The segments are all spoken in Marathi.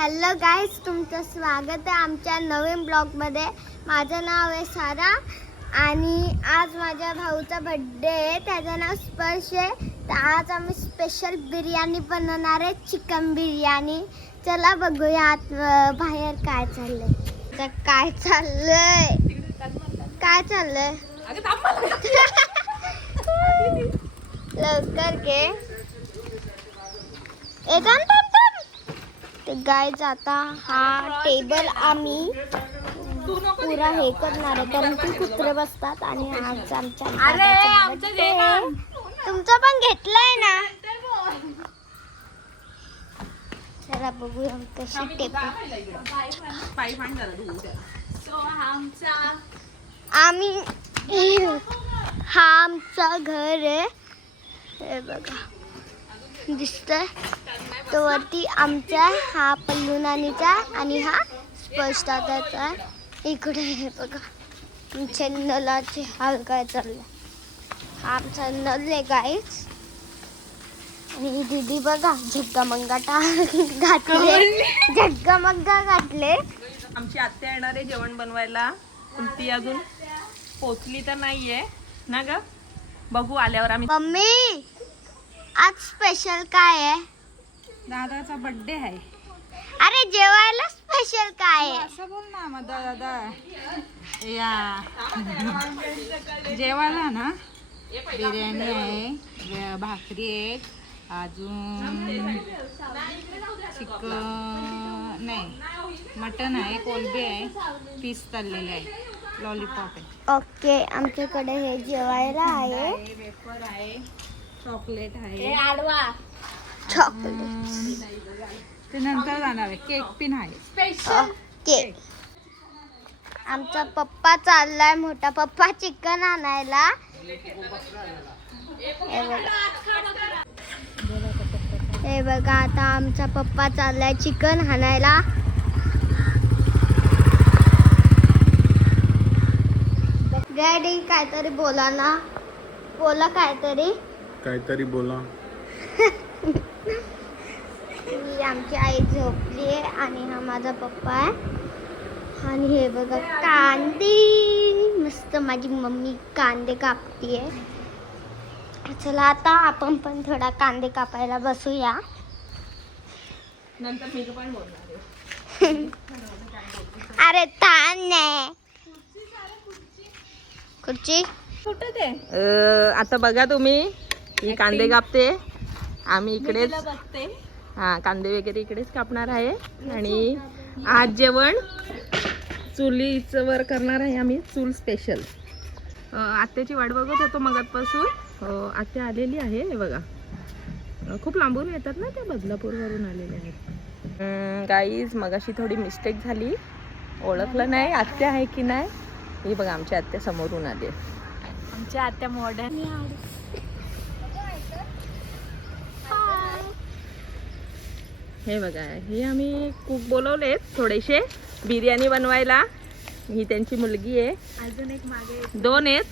हॅलो गाईज, तुमचं स्वागत आहे आमच्या नवीन ब्लॉगमध्ये. माझं नाव आहे सारा आणि आज माझ्या भाऊचा बर्थडे आहे. त्याचं नाव स्पर्श आहे. तर आज आम्ही स्पेशल बिर्याणी बनवणार आहे, चिकन बिर्याणी. चला बघूया आत बाहेर काय चाललंय. तर काय चाललंय लवकर घे. ते गाईज आता हा टेबल आम्ही पुरा हे करणार आहे, कारण की कुत्रे बसतात आणि आज आमच्या तुमचं पण घेतलंय ना. चला बघूया कशी टेबल. आम्ही हा आमचा घर आहे, हे बघा दिसतंय. तो वरती आमचा हा पल्लू नानीचा आणि हा स्पर्श दादाचा. इकडे हे बघा आमच्या नलाचे हाल काय चालले. हा आमचा नल आहे गाईज. आणि दीदी बघा झग्गा मंगा घातले, झग्गा मंगा घातले. आमची आत्या येणार आहे जेवण बनवायला, पण ती अजून पोचली तर नाहीये ना ग. बघू आल्यावर आम्ही. मम्मी आज स्पेशल काय आहे? दादाचा बर्थडे आहे. अरे जेवायला स्पेशल काय आहे? असं बोल ना मग दादा. या जेवायला ना बिर्याणी आहे, भाकरी आहे, अजून चिकन नाही मटन आहे, कोलबी आहे, पीस तळलेले आहे, लॉलीपॉप आहे. ओके, आमच्याकडे हे जेवायला आहे. वेफर आहे, चॉकलेट आहे, चॉकलेट. ते नंतर जाणार आहे. केक पिन आहे. ओके, आमचा पप्पा चाललाय, मोठा पप्पा चिकन आणायला. हे बघा आता आमचा पप्पा चाललाय चिकन आणायला. डॅडी काहीतरी बोला ना, बोला काहीतरी बोला. आमची आई झोपली आहे आणि हा माझा पप्पा आहे. आणि हे बघा कांदे, मस्त माझी मम्मी कांदे कापतीये. चला आता आपण पण थोडा कांदे कापायला बसूया. नंतर मी पण बोलणार आहे. अरे ताण नाही, खुर्ची कुठे ते. आता बघा तुम्ही, ही कांदे कापते, आम्ही इकडेच बघते. हा कांदे वगैरे इकडेच कापणार आहे. आणि आज जेवण चुलीच वर करणार आहे आम्ही, चूल स्पेशल. आत्याची वाट बघत होतो मगातपासून. आत्या आलेली आहे. हे बघा खूप लांबून येतात ना, त्या बदलापूरवरून आलेले आहेत. गाईज मगाशी थोडी मिस्टेक झाली, ओळखलं नाही आत्या आहे की नाही. हे बघा आमची आत्या समोरून आली. आमची आत्या मॉडर्न. हे बघा हे आम्ही कुक बोलवलेत थोडेसे बिर्याणी बनवायला. ही त्यांची मुलगी आहे, अजून एक मागे 2 आहेत,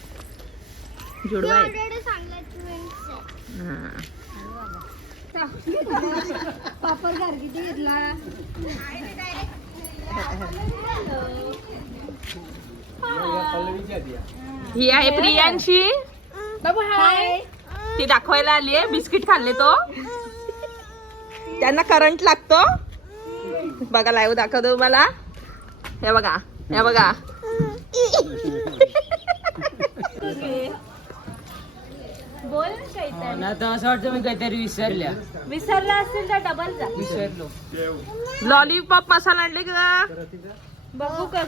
जुडवा आहेत. ही आहे प्रियांशी. ती दाखवायला आली आहे. बिस्किट खाल्ले तो, त्यांना करंट लागतो. बघा लाईव्ह दाखवतो तुम्हाला. हे बघा हे बघा. बोल असं वाटतं मी काहीतरी विसरला असेल तर डबल जा. विसरलो. लॉलीपॉप मसाला आणले का बघू का.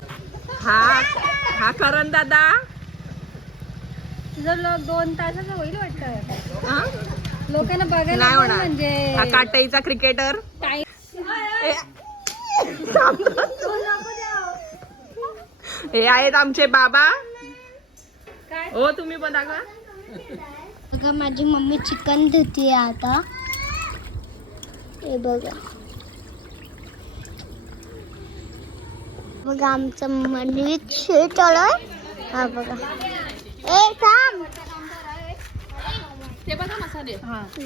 हा करण दादा. तुझं 2 तासाचं होईल वाटतं. हा? लोकांना बघायला नाही होणार. म्हणजे हा काटाईचा क्रिकेटर. हे आहेत आमचे बाबा. हो तुम्ही पण दाखवा. बघा माझी मम्मी चिकन धुतीये आता. हे बघा बघा आमचं मंडळीत शे चालू आहे. हा बघा. ए थांब, ते बघा मसाले.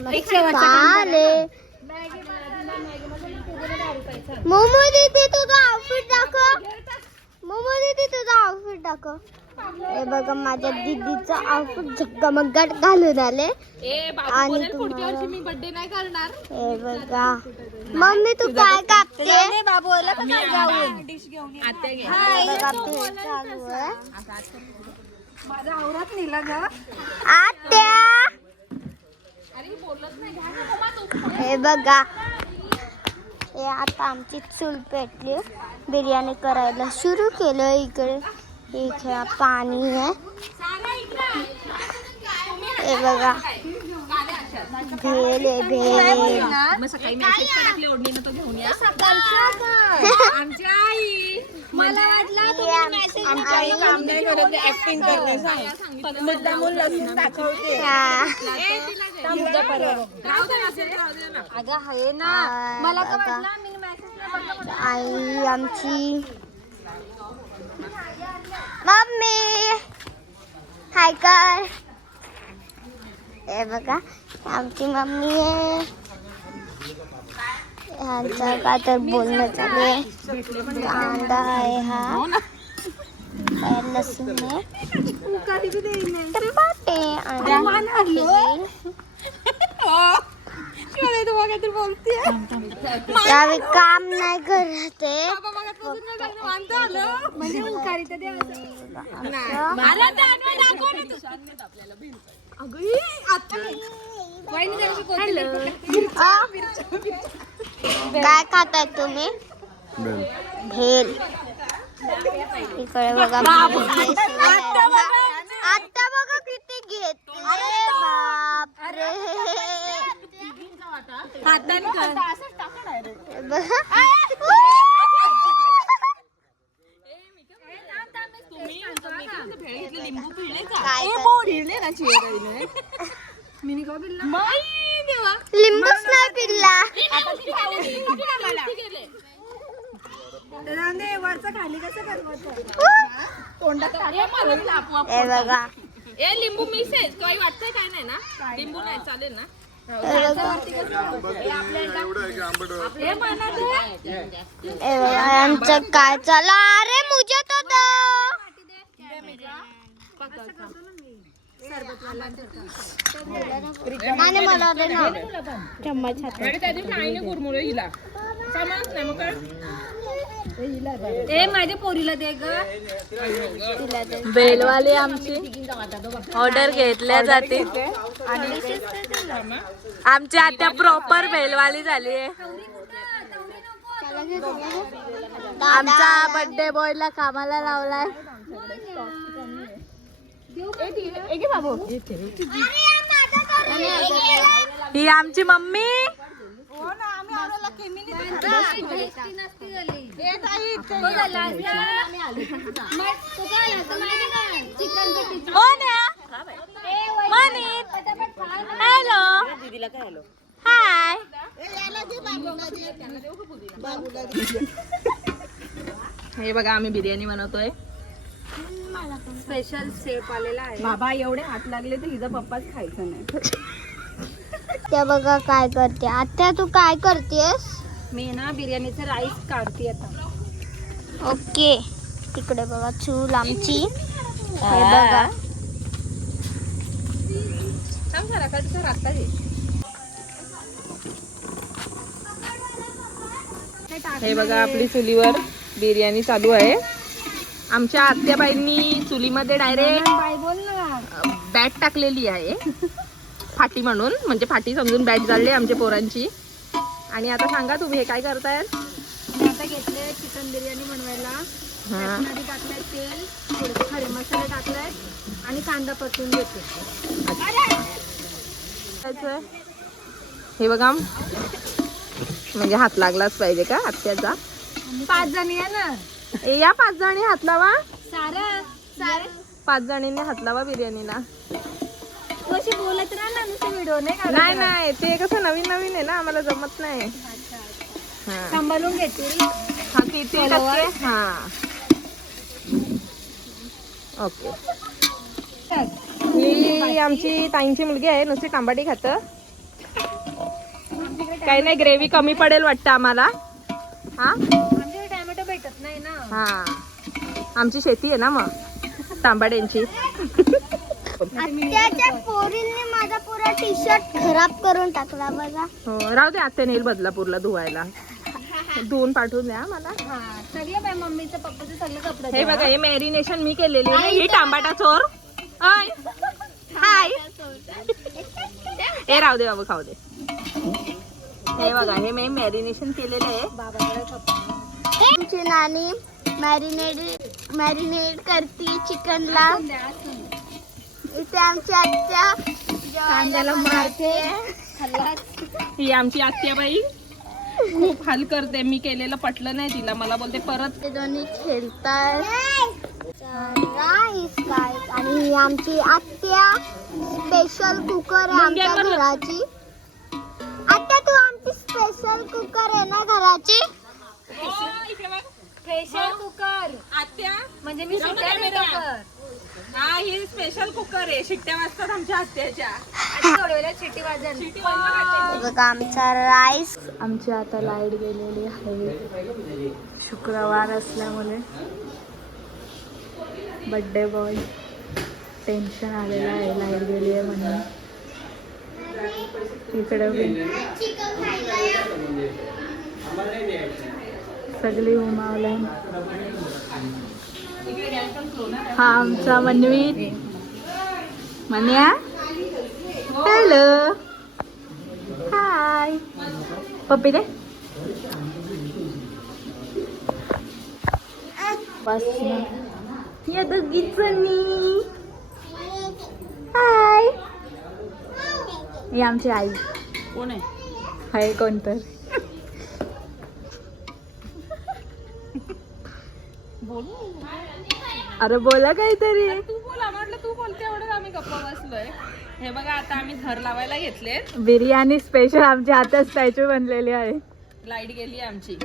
मसाले. मोमो दीदी तुझा आउटफिट दाखव. मोमो दीदी तुझा आउटफिट दाखव. हे बघा माझ्या दीदीचा आउटफिट झक्कामक्काट घालून आले. आणि तुम्हाला मी बर्थडे नाही करणार. हे बघा मम्मी तू काय कापते? बाबूला आत्या घे. हे बघा भेट चालू आहे. माझा आवरात नेला ग. आत्या हे बघा हे आता आमची चूल पेटली. बिर्याणी करायला सुरू केलं. इकडे पाणी आहे. हे बघा भेल आहे भेल. मग सकाळी मेसेज टाकले ओढणीनं तो घेऊन या. आमची आई मला वाटलं आमची आई काम नाही करत, ऍक्टिंग करते. सांग मुद्दामून लसूण दाखवते. हा. अगं आहे ना. मला तर वाटलं मी मेसेज आई आमची मम्मी हाय कर. हे बघा आमची मम्मी आहे. ह्यांचं काय तर बोलणं चालू आहे. कांदा आहे हा. काय लसूण आहे. टमाटे आणि यावेळी काम नाही करत आहे. काय खाताय तुम्ही? भेल. इकडे बघा आता बघा किती घेते. बापरे बघा. लिंबू पिळले का? काय लिंबूच नाही पिल्ला. हे बघा ए लिंबू मिक्स आहे. काही वाटतंय काय नाही ना? लिंबू नाही चालेल ना? हे बघा आमचं काय चाललं. अरे मुझे तो दो. नाही मला दे ना चम्मच हातात. ए माझ्या पोरीला दे ग. बेलवाली आमची ऑर्डर घेतल्या जाते. आमची आता प्रॉपर बेलवाली झाली आहे. आमचा बर्थडे बॉयला कामाला लावलाय. ही आमची मम्मी. Hello hi. हे बघा आम्ही बिर्याणी बनवतोय. स्पेशल शेप आलेला आहे. बाबा एवढे हात लागले तर हिचा पप्पाच खायचं नाही. त्या बघा काय करते. आता तू काय करतेस? मी ना बिर्याणीचं राईस काढते आता. ओके तिकडे बघा चूल आमची. हे बघा हे बघा आपली चुलीवर बिर्याणी चालू आहे. आमच्या आत्याबाईंनी चुलीमध्ये डायरेक्ट बॅट टाकलेली आहे. फाटी म्हणून म्हणजे फाटी समजून बॅट जाळली आमच्या पोरांची. आणि आता सांगा तुम्ही हे काय करतायत? मी आता घेतले चिकन बिर्याणी बनवायला. त्यामध्ये टाकलंय तेल, थोडेसे खडे मसाले टाकलाय आणि कांदा परतून घेते. हे बघा म्हणजे हात लागलाच पाहिजे का आत्याचा? 5 जणी आहे ना. ए या 5 जणी हात लावा. सारे 5 जणींनी हात लावा बिर्याणीला. कशी बोलत राहा ना नुसते व्हिडिओ नाही नाही ते कसं नवीन नवीन आहे ना आम्हाला जमत नाही. सांभाळून घेतील. हा किती टक्के? हा ओके. ही आमची ताईंची मुलगी आहे. नुसती टमाटी खातं. काही नाही ग्रेव्ही कमी पडेल वाटतं आम्हाला. हा आमच्याकडे टॅमॅटो भेटत नाही ना. हा आमची शेती आहे ना मग तांबाड्यांची. आत्याच्या पोरींनी माझा पुरा टी शर्ट खराब करून टाकला बघा. हो राहू दे, आत्या नेईल बदलापूरला धुवायला. धुवून पाठवून द्या मला. हा सगळं बाय मम्मीचं पप्पाचं सगळं कपडे. हे बघा हे मॅरिनेशन मी केलेली आहे. ही टमाटा चोर. हाय हाय हे राहू दे बाबा, खाऊ दे. हे बघा हे मी मॅरिनेशन केलेलं आहे. बाबाकडे कपडे. आमची नानी मॅरिनेट करते चिकनला. इथे आमची आत्या कांद्याला मारते. ही आमची आत्याबाई खूप हाल करते. मी केलेलं पटलं नाही तिला. मला बोलते परत. ते दोन्ही खेळतात. राईस गाईस. आणि ही आमची आत्या स्पेशल कुकर आहे आमच्या घराची. आत्या तू आमची स्पेशल कुकर आहे ना घराची. प्रेशर कुकर आत्या म्हणजे मी जाऊ शिट्ट्या नका देतो मेरा. कर. हा ही स्पेशल कुकर आहे. शिट्ट्या वाजतात आमच्या आत्याच्या. आणि थोड्या वेळात शिट्टी वाजन. शिट्टी वाजवा. बघा आमचा राईस. आमची आता लाईट गेलेली आहे. शुक्रवार असल्यामुळे बर्थडे बॉय टेन्शन आलेलं आहे लाईट गेली आहे म्हणून. इकडे सगळी उमावलं. हा आमचा मनवी. मन्या हॅलो हाय पप्पी दे. या दोघीचनी हाय. ही आमची आई. कोण आहे? हाय कोणतर. अरे बोला काहीतरी. तू बोला म्हटलं. तू बोलते एवढं आम्ही गप्पा बसलोय. हे बघा आता आम्ही थर लावायला घेतले. बिर्याणी स्पेशल आमच्या हातात स्टॅच्यू बनलेली आहे. लाईट गेली आमची.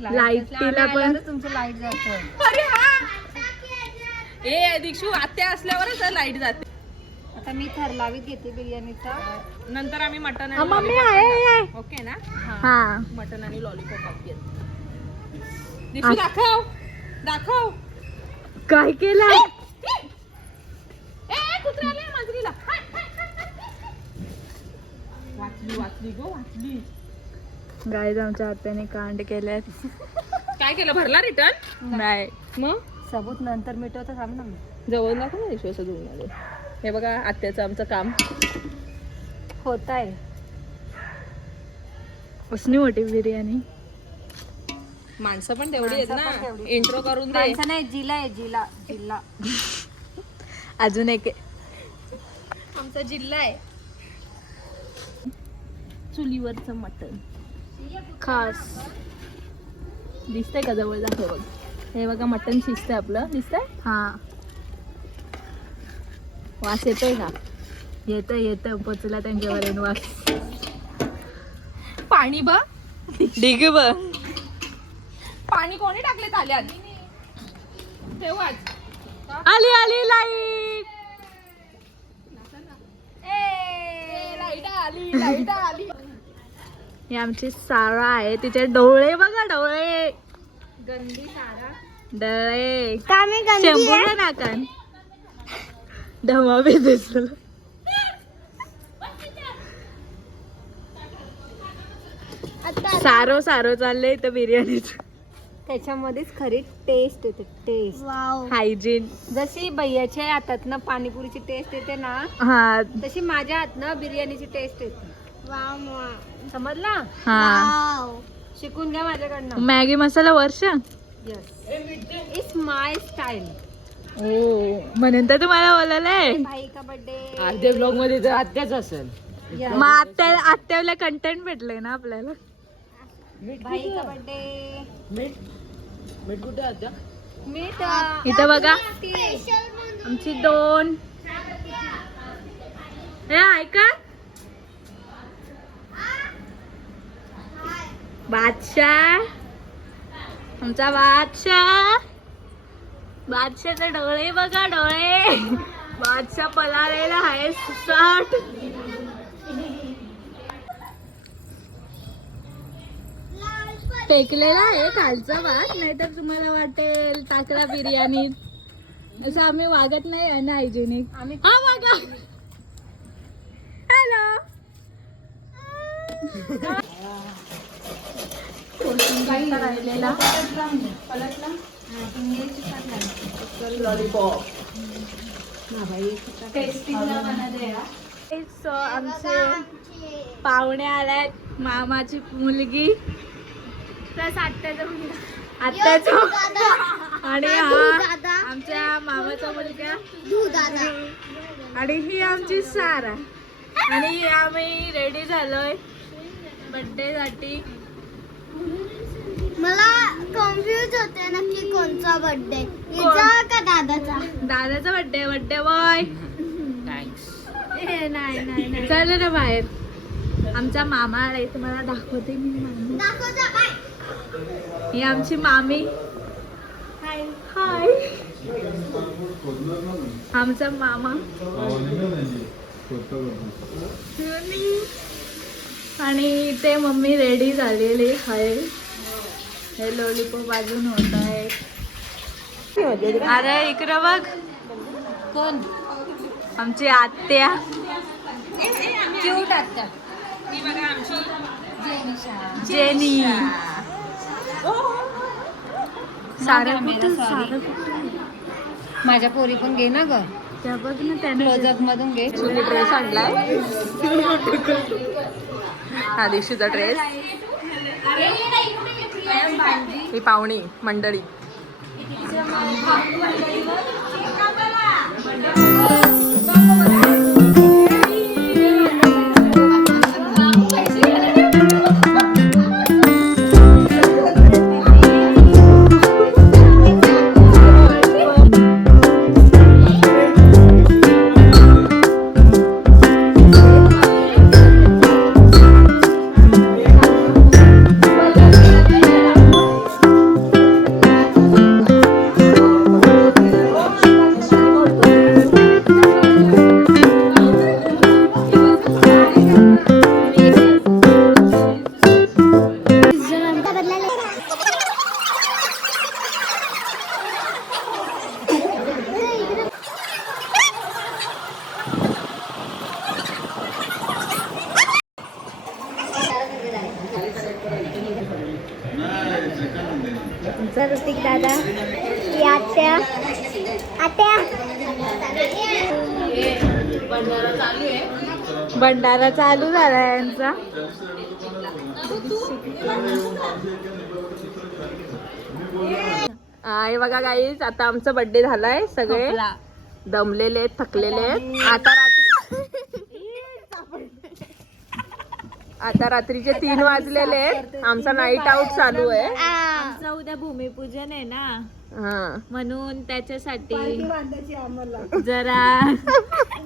लाईटीला पण तुमची लाईट जाते. अरे हा ए दीक्षू आत्या असल्यावरच लाईट जाते. आता मी थर लावीत घेते बिर्याणीचा. नंतर आम्ही मटन हा, मम्मी आहे. ओके ना. हा मटन आणि लॉलीपॉप घेत. दीक्षू दाखव दाखव. काय केलं? कुत्रा आले मांजरीला. वाचली वाचली गो वाचली. गाईज आमच्या हाताने कांड केल्यात. काय केलं? भरला रिटर्न नाही मग सबूत नंतर मिटवतं थांब ना. जवळ नको ना दिवशी असं धुवून आले. हे बघा आत्याचं आमचं काम होत आहे. उसनी मोठी बिर्याणी. माणसं पण तेवढी आहेत माणसं पण ना. तेवढी. इंट्रो करून दे. माणसं नाही जिला आहे जिला जिल्हा. अजून एक आमचा जिल्हा आहे. चुलीवरचं मटण खास दिसतंय का? जवळ दाखव बघ. हे बघा मटण शिजतंय आपलं. दिसतंय? हा वास येतोय का? येतं येतं पोचला त्यांच्यावर वास. पाणी बघ. डिग ब पाणी कोणी टाकले ताल्यात? तेव्हाच आली आली लाईट. लाईट आली लाईट आली. ही आमची सारा आहे. तिचे डोळे बघा डोळे. गंदी सारा. डोळे आम्ही गंदी आहे. शंभूला नाकान धमा बी दिसलं. आता सारो सारो चाललंय तर बिर्याणीच. त्याच्यामध्येच खरी टेस्ट येते. Taste wow. हायजीन. जशी भैयाच्या हातातनं पाणीपुरीची टेस्ट येते ना हा तशी माझ्या हातनं बिर्याणीची टेस्ट येते. वाव. समजला? हा वाव. शिकून घ्या माझ्याकडनं. मॅगी मसाला वर्ष. Yes it's my style. ओ म्हणून तर तुम्हाला बोलायलंय. भाई का बर्थडे. अर्धे ब्लॉग मध्ये तर आत्याच असेल. मग आत्याला कंटेंट भेटलंय ना आपल्याला. भाई का बर्थडे. मीठ कुठे आत्या? मीठ इथं बघा स्पेशल म्हणून आमची 2 हे ऐका बादशाह. आमचा बादशाह. बादशाहचे डोळे बघा डोळे. बादशाह पळालेला आहे 60. लाल फेकलेला आहे कालचा भात, नाहीतर तुम्हाला वाटेल टाकला बिर्याणी. असं आम्ही वागत नाही अनहायजेनिक. हा वागा. हॅलो. राहिलेला आमचे पाहुणे आल्यात. मामाची मुलगी प्लस आत्याचा आणि हा आमच्या मामाचा मुलगा आणि ही आमची सारा. आणि आम्ही रेडी झालोय बर्थडे साठी. मला कन्फ्युज होते नक्की कोणचा बर्थडे, हिचा का दादाचा. दादाचा बर्थडे. Birthday boy. नाही चल ना बाहेर. आमचा मामा आलाय, तुम्हाला दाखवते मी. मामी दाखवता बाय. ही आमची मामी. हाय हाय. आमचा मामा आणि ते मम्मी रेडी झालेले आहे. हे लॉलीपॉप अजून होत आहे. अरे इकडं बघ. कोण? आमची आत्या. क्यूट आत्या. जेनी. सारं माझ्या पोरी पण घे ना ग. त्या बघ ना त्याने क्लोजअप मधून घे. तुम्ही ड्रेस आणलाय. हा दिवशीचा ड्रेस. ही पाहुणी मंडळी. ऋतिक दादा, ही आत्या. आत्या भंडारा चालू झाला यांचा. हे बघा गाईज, आता आमचा बर्थडे झालाय. सगळे दमलेले आहेत, थकलेले आहेत. आता रात्रीचे 3 वाजलेले आहेत. आमचा नाईट आउट चालू आहे. आमचं उद्या भूमिपूजन आहे ना, म्हणून त्याच्यासाठी जरा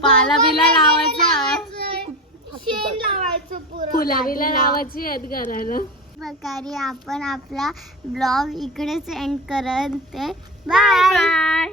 पाला बिला लावायचा, शेण लावायचं पुरं. फुला बिला लावायची आहेत घराला. प्रकारे आपण आपला ब्लॉग इकडेच एंड करत. बाय. बाय.